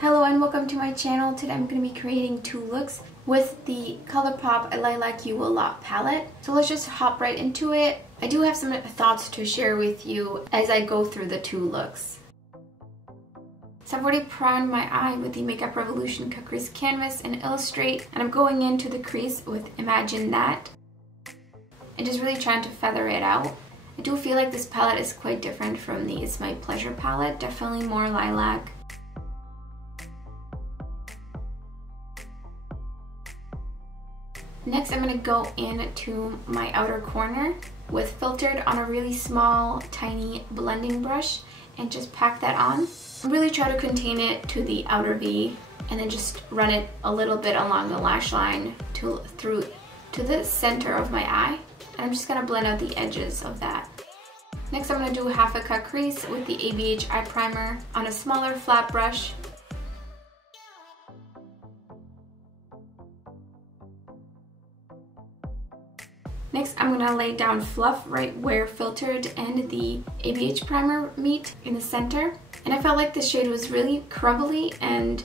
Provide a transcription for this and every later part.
Hello and welcome to my channel. Today I'm going to be creating two looks with the Colourpop Lilac You Will Lot palette. So let's just hop right into it. I do have some thoughts to share with you as I go through the two looks. So I've already primed my eye with the Makeup Revolution Cut Crease Canvas and Illustrate, and I'm going into the crease with Imagine That and just really trying to feather it out. I do feel like this palette is quite different from the It's My Pleasure palette, definitely more lilac. Next, I'm going to go into my outer corner with Filtered on a really small, tiny blending brush and just pack that on. Really try to contain it to the outer V and then just run it a little bit along the lash line through to the center of my eye. And I'm just going to blend out the edges of that. Next, I'm going to do half a cut crease with the ABH Eye Primer on a smaller flat brush. Next, I'm going to lay down Fluff right where Filtered and the ABH primer meet in the center. And I felt like the shade was really crumbly and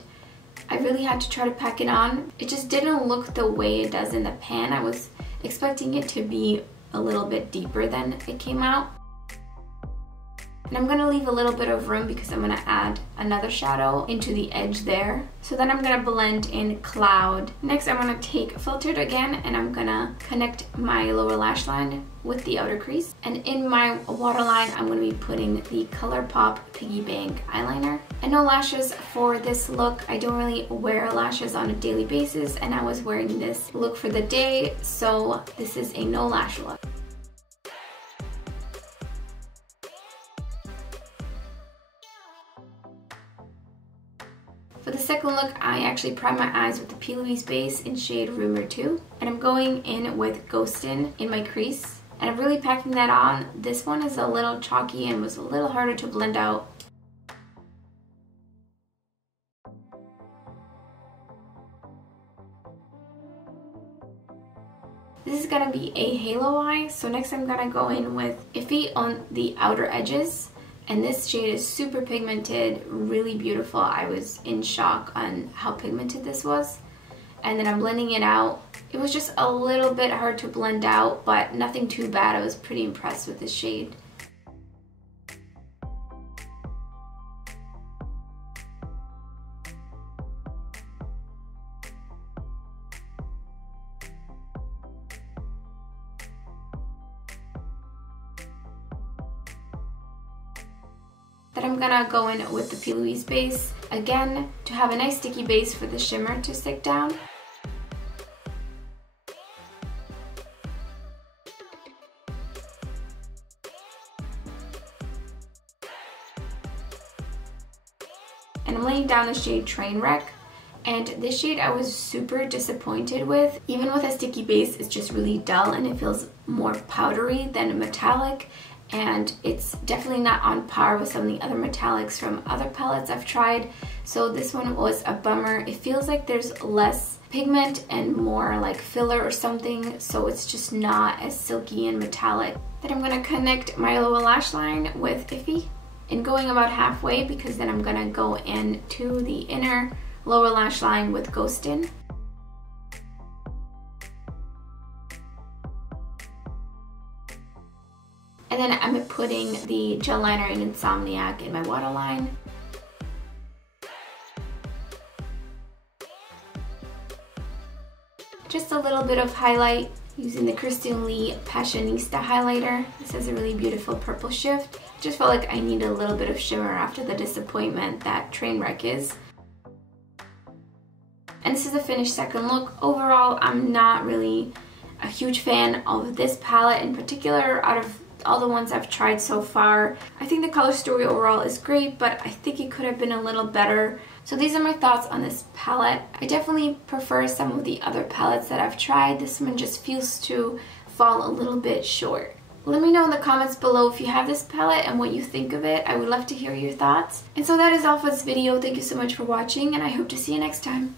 I really had to try to pack it on. It just didn't look the way it does in the pan. I was expecting it to be a little bit deeper than it came out. And I'm going to leave a little bit of room because I'm going to add another shadow into the edge there. So then I'm going to blend in Cloud. Next, I'm going to take Filtered again and I'm going to connect my lower lash line with the outer crease. And in my waterline, I'm going to be putting the Colourpop Piggy Bank eyeliner. And no lashes for this look. I don't really wear lashes on a daily basis and I was wearing this look for the day. So this is a no lash look. For the second look, I actually primed my eyes with the P. Louise base in shade Rumor 2. And I'm going in with Ghostin' in my crease. And I'm really packing that on. This one is a little chalky and was a little harder to blend out. This is going to be a halo eye. So next I'm going to go in with Iffy on the outer edges. And this shade is super pigmented, really beautiful. I was in shock on how pigmented this was. And then I'm blending it out. It was just a little bit hard to blend out, but nothing too bad. I was pretty impressed with this shade. Then I'm gonna go in with the P. Louise base again to have a nice sticky base for the shimmer to stick down. And I'm laying down the shade Trainwreck. And this shade I was super disappointed with. Even with a sticky base, it's just really dull and it feels more powdery than metallic. And it's definitely not on par with some of the other metallics from other palettes I've tried. So this one was a bummer. It feels like there's less pigment and more like filler or something, so it's just not as silky and metallic. Then I'm going to connect my lower lash line with Iffy and going about halfway because then I'm going to go into the inner lower lash line with Ghostin'. And then I'm putting the gel liner in Insomniac in my waterline. Just a little bit of highlight using the Kristen Lee Passionista highlighter. This has a really beautiful purple shift. I just felt like I needed a little bit of shimmer after the disappointment that Trainwreck is. And this is the finished second look. Overall, I'm not really a huge fan of this palette in particular. Out of all the ones I've tried so far, I think the color story overall is great, but I think it could have been a little better. So these are my thoughts on this palette. I definitely prefer some of the other palettes that I've tried. This one just feels to fall a little bit short. Let me know in the comments below if you have this palette and what you think of it. I would love to hear your thoughts. And so that is all for this video. Thank you so much for watching and I hope to see you next time.